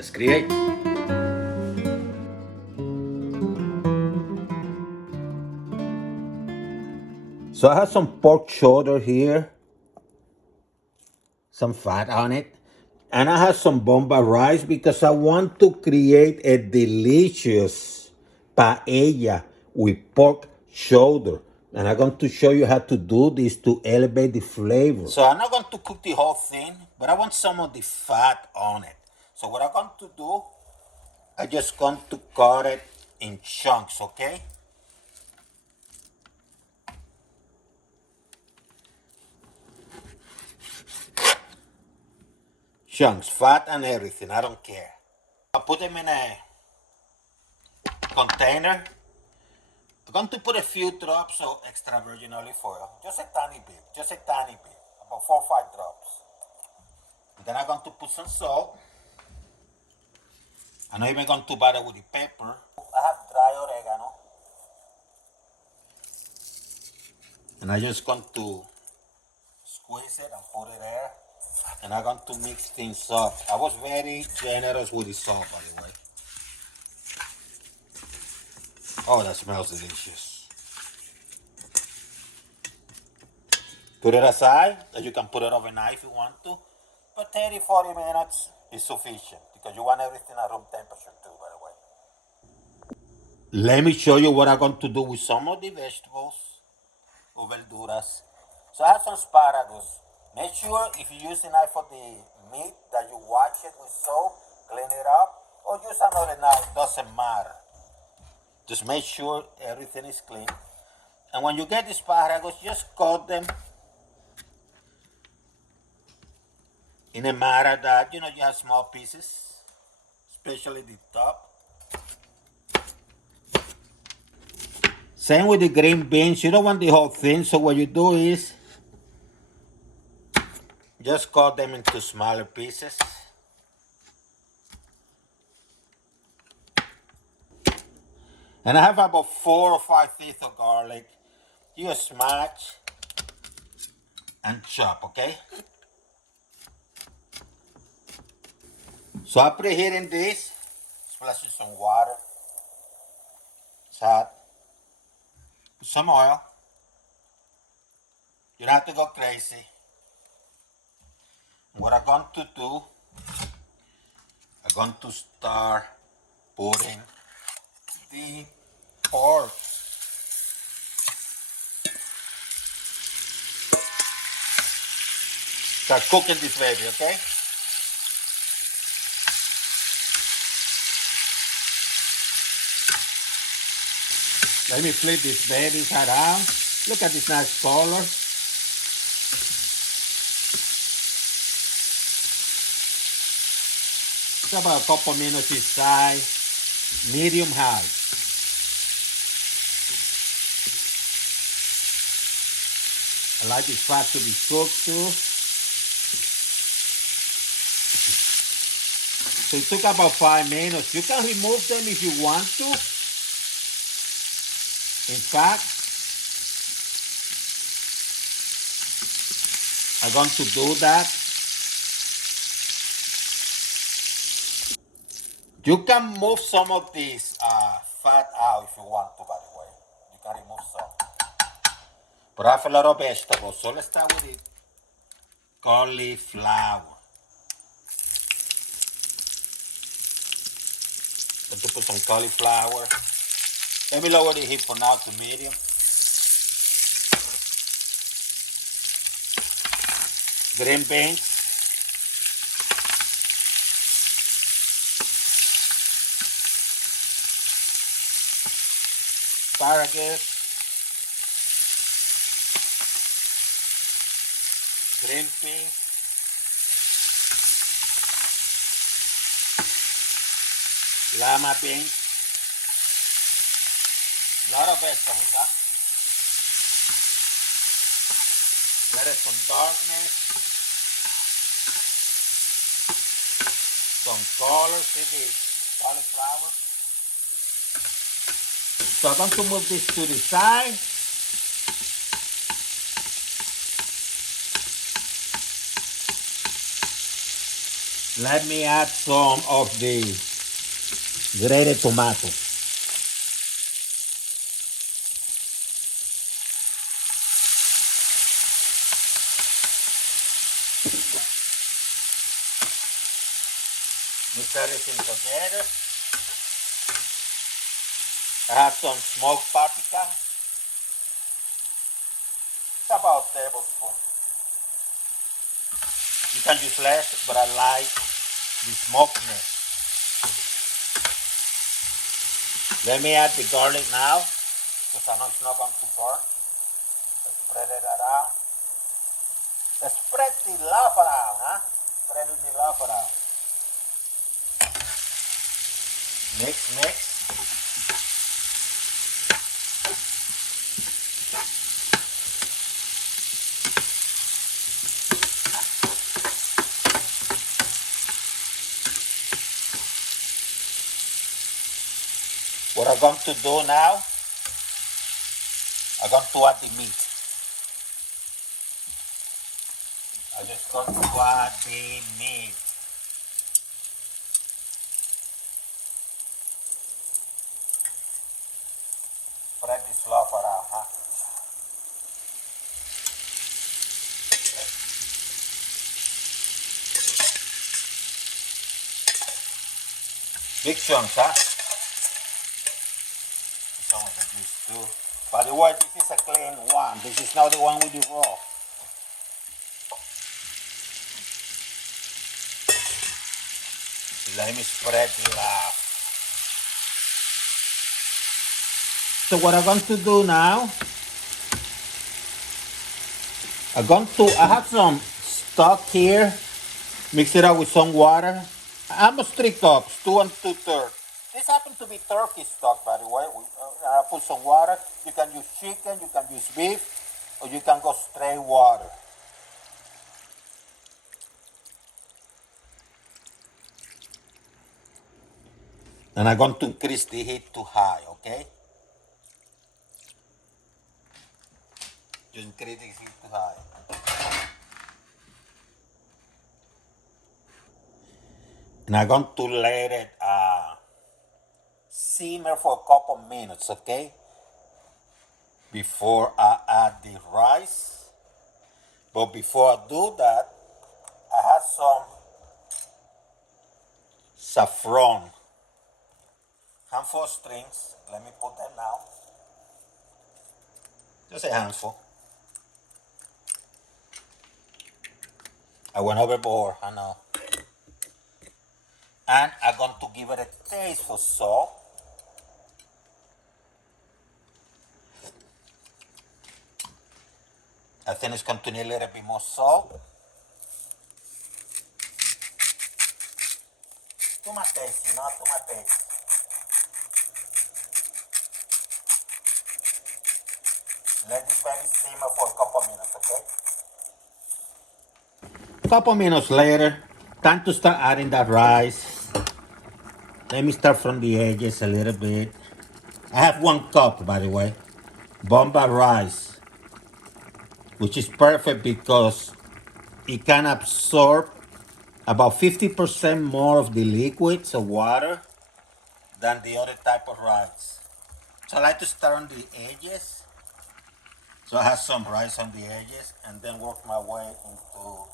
Let's create. So I have some pork shoulder here, some fat on it. And I have some bomba rice because I want to create a delicious paella with pork shoulder. And I'm going to show you how to do this to elevate the flavor. So I'm not going to cook the whole thing, but I want some of the fat on it. So what I'm going to do, I just going to cut it in chunks, okay? Chunks, fat and everything, I don't care. I put them in a container. I'm going to put a few drops of extra virgin olive oil, just a tiny bit, about 4 or 5 drops. And then I'm going to put some salt. I'm not even going to bother with the pepper. I have dry oregano. And I'm just going to squeeze it and put it there. And I'm going to mix things up. I was very generous with the salt, by the way. Oh, that smells delicious. Put it aside, and you can put it overnight if you want to. But 30, 40 minutes is sufficient because you want everything at room temperature too, by the way. Let me show you what I'm going to do with some of the vegetables or verduras. So I have some asparagus. Make sure if you use a knife for the meat that you wash it with soap, clean it up, or use another knife, doesn't matter. Just make sure everything is clean. And when you get the asparagus, just cut them in a manner that, you have small pieces, especially the top. Same with the green beans. You don't want the whole thing, so what you do is just cut them into smaller pieces. And I have about 4 or 5 teeth of garlic. You smash and chop, okay? So I'm preheating this, splashing some water. It's hot. Some oil. You don't have to go crazy. What I'm going to do, I'm going to start putting the pork. Start cooking this baby, okay? Let me flip these babies around. Look at this nice color. It's about a couple minutes each side, medium high. I like this fat to be cooked too. So it took about 5 minutes. You can remove them if you want to. In fact, I'm going to do that. You can move some of this fat out if you want to, by the way. You can remove some. But I have a lot of vegetables, so let's start with the cauliflower. Going to put some cauliflower. Let me lower the heat for now to medium. Green beans. Asparagus. Green peas. Lima beans. A lot of vegetables, huh? There is some darkness, some color, see the cauliflower. So I'm going to move this to the side. Let me add some of the grated tomato. Mix everything together. I have some smoked paprika. It's about a tablespoon. You can use less, but I like the smokiness. Let me add the garlic now, because I know it's not going to burn. Let's spread it around. Let's spread the love around, huh? Spread the love around. Mix, mix. What I'm going to do now, I'm going to add the meat. I'm just going to add the meat. Spread this love around, huh? Big chunks, huh? Some of the juice too. By the way, this is a clean one. This is not the one with the raw. Let me spread the love. So what I'm going to do now, I have some stock here. Mix it up with some water. Almost 3 cups, 2 and 2/3. This happens to be turkey stock, by the way. I put some water. You can use chicken, you can use beef, or you can go straight water. And I'm going to increase the heat to high, okay? Just increase the heat to high. And I'm going to let it simmer for a couple minutes, okay? Before I add the rice. But before I do that, I have some saffron. Handful of strings. Let me put that now. Just a handful. I went overboard, I know. And I'm going to give it a taste for salt. I think it's going to need a little bit more salt. To my taste, to my taste. Let this baby simmer for a couple minutes, okay? Couple minutes later, time to start adding that rice. Let me start from the edges a little bit. I have 1 cup, by the way, bomba rice, which is perfect because it can absorb about 50% more of the liquids of water than the other type of rice. So I like to start on the edges. So I have some rice on the edges and then work my way into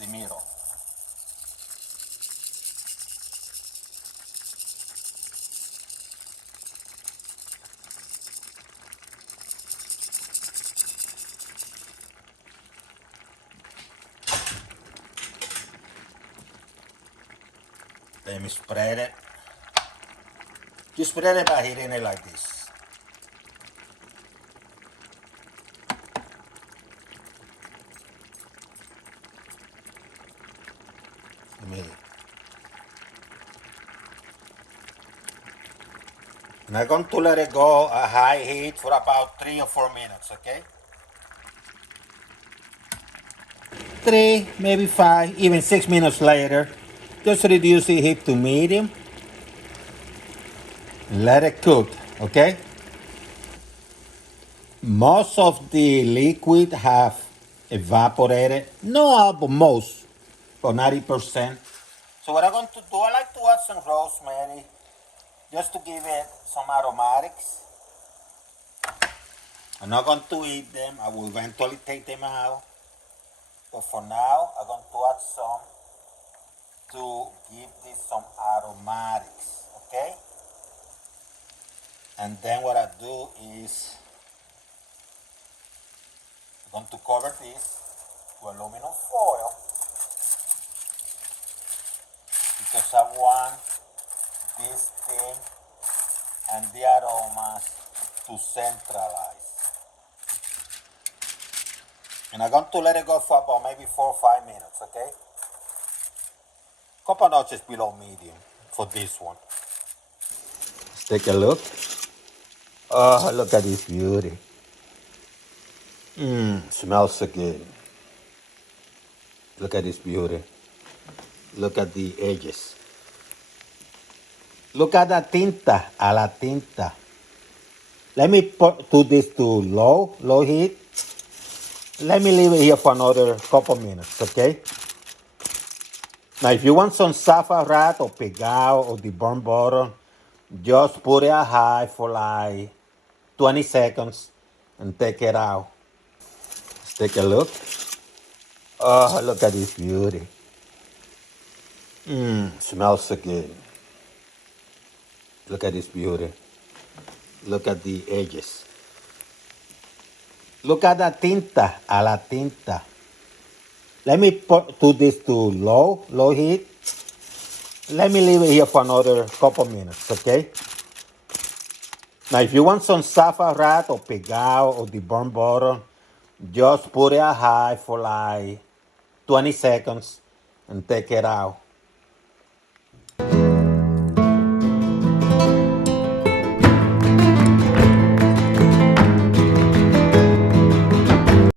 the middle. Let me spread it. You spread it by hitting it like this. And I'm going to let it go at high heat for about 3 or 4 minutes, okay? 3, maybe 5, even 6 minutes later. Just reduce the heat to medium. Let it cook, okay? Most of the liquid have evaporated. No all, but most, for 90%. So what I'm going to do, I like to add some rosemary just to give it some aromatics. I'm not going to eat them. I will eventually take them out. But for now, I'm going to add some to give this some aromatics, okay? And then what I do is I'm going to cover this with aluminum foil because I want this thing and the aromas to centralize. And I'm going to let it go for about maybe 4 or 5 minutes, okay? Couple notches below medium for this one. Let's take a look. Oh, look at this beauty. Smells so good. Look at this beauty. Look at the edges. Look at the tinta, a la tinta. Let me do this to low heat. Let me leave it here for another couple minutes, okay? Now, if you want some socarrat or pegao or the burnt butter, just put it at high for like 20 seconds and take it out. Let's take a look. Oh, look at this beauty. Smells so good. Look at this beauty. Look at the edges. Look at the tinta, a la tinta. Let me do this to low heat. Let me leave it here for another couple minutes, okay? Now, if you want some socarrat or pegao or the burnt butter, just put it at high for like 20 seconds and take it out.